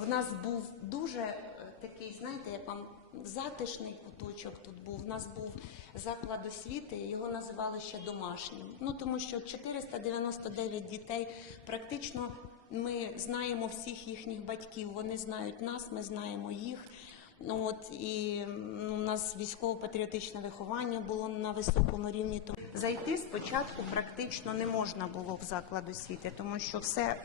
В нас був дуже е, такий, знаєте, як вам затишний куточок тут був. У нас був заклад освіти, його називали ще домашнім. Ну тому що 499 дітей практично ми знаємо всіх їхніх батьків. Вони знають нас, ми знаємо їх. Ну от і ну, у нас військово-патріотичне виховання було на високому рівні. Зайти спочатку практично не можна було в заклад освіти, тому що все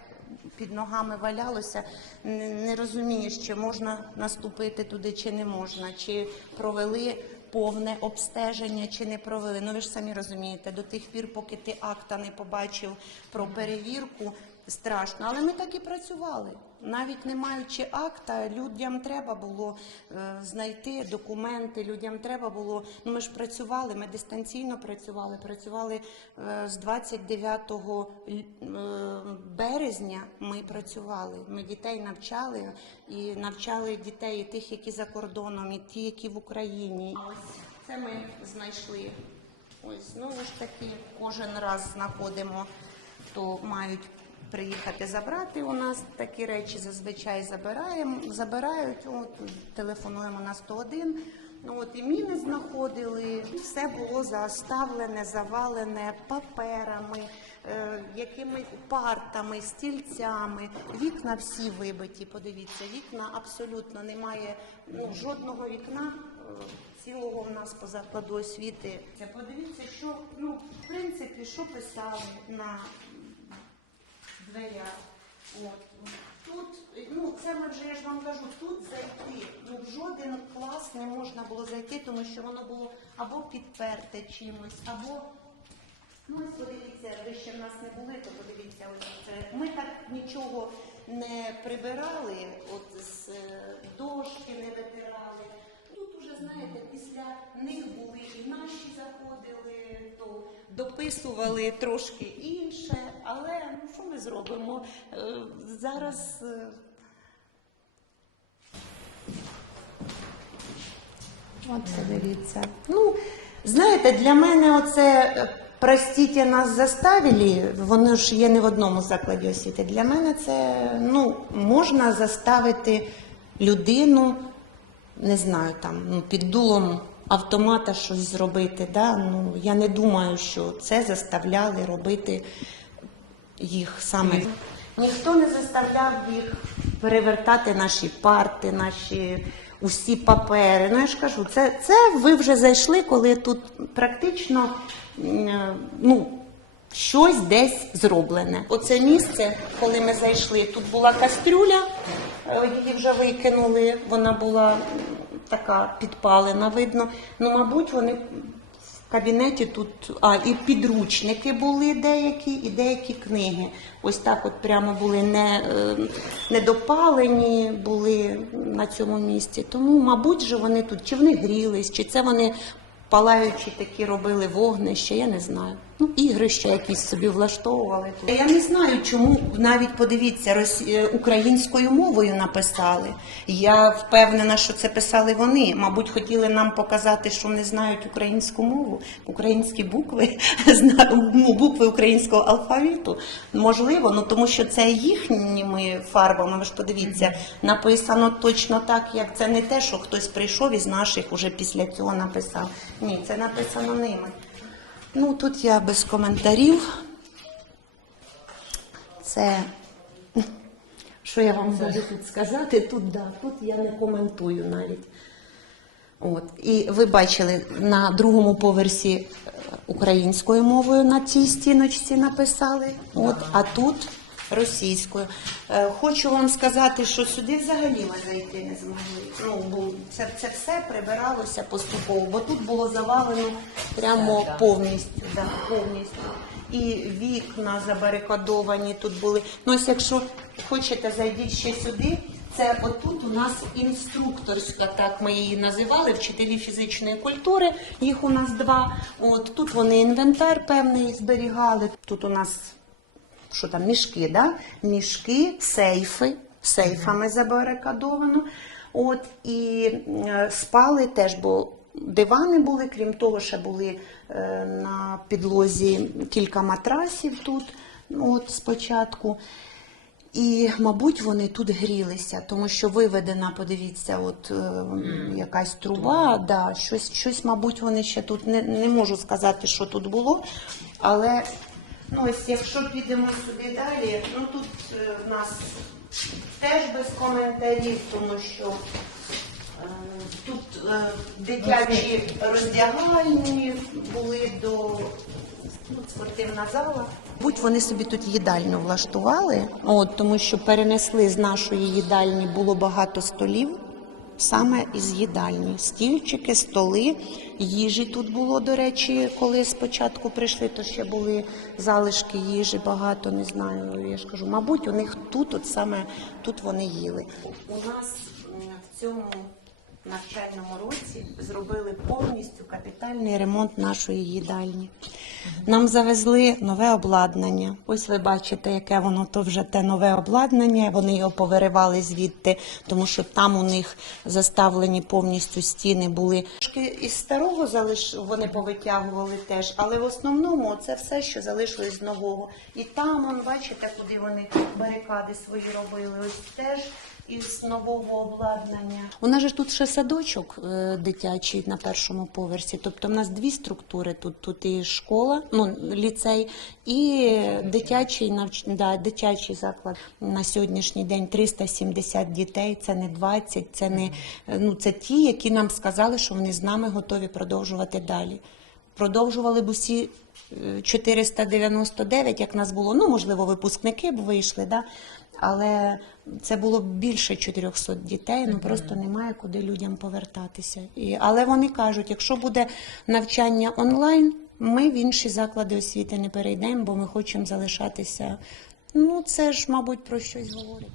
під ногами валялося. Не, розумієш, чи можна наступити туди, чи не можна, чи провели повне обстеження, чи не провели. Ну ви ж самі розумієте, до тих пір, поки ти акта не побачив про перевірку. Страшно, але ми так і працювали. Навіть не маючи акта, людям треба було е, знайти документи. Людям треба було. Ну ми ж працювали, ми дистанційно працювали. Працювали е, з 29 е, березня. Ми працювали. Ми дітей навчали і навчали дітей і тих, які за кордоном, і ті, які в Україні. Ось це ми знайшли. Ось знову ж таки, кожен раз знаходимо, то мають приїхати забрати у нас такі речі зазвичай забираємо, забирають, от, телефонуємо на 101. Ну от і міни знаходили, все було заставлене, завалене паперами, е, якими партами, стільцями. Вікна всі вибиті. Подивіться, вікна абсолютно немає ну, жодного вікна. е, Цілого в нас по закладу освіти. Це подивіться, що ну в принципі, що писали на дверях. От. Тут, ну це ми вже я ж вам кажу, тут зайти. Ну в жоден клас не можна було зайти, тому що воно було або підперте чимось, або ну ось подивіться, ви ще в нас не були, то подивіться, ось це. Ми так нічого не прибирали, от з е, дошки не витирали. Тут уже знаєте, після них були і наші заходили, то дописували трошки інше, але ну що ми зробимо? Е, Зараз е, Оце дивіться. Ну, знаєте, для мене оце е, простіть нас заставили, воно ж є не в одному закладі освіти. Для мене це ну, можна заставити людину, не знаю, там, ну, під дулом автомата щось зробити. Да? Ну, я не думаю, що це заставляли робити їх саме. Ніхто не заставляв їх перевертати наші парти, наші усі папери. Ну я ж кажу, це, це ви вже зайшли, коли тут практично е, ну, щось десь зроблене. Оце місце, коли ми зайшли, тут була кастрюля, її вже викинули, вона була така підпалена, видно. Ну, мабуть, вони в кабінеті тут а, і підручники були деякі, і деякі книги. Ось так от прямо були не, е, недопалені, були на цьому місці. Тому, мабуть, же вони тут, чи вони грілись, чи це вони палаючі такі робили вогнище, я не знаю. Ну, ігрища якісь собі влаштовували. тут. Я не знаю, чому навіть подивіться, росі- е, українською мовою написали. Я впевнена, що це писали вони. Мабуть, хотіли нам показати, що вони знають українську мову, українські букви, ну, букви українського алфавіту. Можливо, ну тому що це їхніми фарбами. Ви ж подивіться, написано точно так, як це не те, що хтось прийшов із наших уже після цього написав. Ні, це написано ними. Ну, тут я без коментарів. Це що я вам можу тут сказати? Тут да, тут я не коментую навіть. От. І ви бачили на другому поверсі е, українською мовою на цій стіночці написали. От, а тут російською. Е, Хочу вам сказати, що сюди взагалі ми зайти не змогли. Ну, бо це, це все прибиралося поступово, бо тут було завалено прямо повністю. Да, повністю. І вікна забарикадовані тут були. Ну, ось якщо хочете, зайдіть ще сюди. Це отут у нас інструкторська, так ми її називали, вчителі фізичної культури. Їх у нас два. От тут вони інвентар певний зберігали. Тут у нас що там, мішки, да? мішки, сейфи, сейфами забарикадовано. От і е, спали теж, бо дивани були, крім того, ще були е, на підлозі кілька матрасів тут, от спочатку. І, мабуть, вони тут грілися, тому що виведена, подивіться, от е, якась труба, да, щось, щось, мабуть, вони ще тут не, не можу сказати, що тут було. Але ну, ось якщо підемо сюди далі, ну тут е, в нас теж без коментарів, тому що е, тут е, дитячі роздягальні були до ну, спортивна зала. Будь вони собі тут їдальню влаштували, от тому що перенесли з нашої їдальні було багато столів. Саме із їдальні. Стільчики, столи, їжі тут було, до речі, коли спочатку прийшли, то ще були залишки їжі багато, не знаю. Я ж кажу, мабуть, у них тут, от саме тут вони їли. У нас в цьому навчальному році зробили повністю капітальний ремонт нашої їдальні. Нам завезли нове обладнання. Ось ви бачите, яке воно то вже те нове обладнання. Вони його повиривали звідти, тому що там у них заставлені повністю стіни були. Трошки із старого залиш вони повитягували теж, але в основному це все, що залишилось з нового. І там, бачите, куди вони барикади свої робили. Ось теж із нового обладнання. У нас же тут ще садочок е, дитячий на першому поверсі. Тобто в нас дві структури тут. Тут і школа, ну ліцей, і дитячий навч... да, дитячий заклад. На сьогоднішній день 370 дітей. Це не 20, це не е, ну це ті, які нам сказали, що вони з нами готові продовжувати далі. Продовжували б усі е, 499, як нас було. Ну, можливо, випускники б вийшли, да? Але це було більше 400 дітей, ну просто немає куди людям повертатися. І, але вони кажуть, якщо буде навчання онлайн, ми в інші заклади освіти не перейдемо, бо ми хочемо залишатися. Ну, це ж, мабуть, про щось говорить.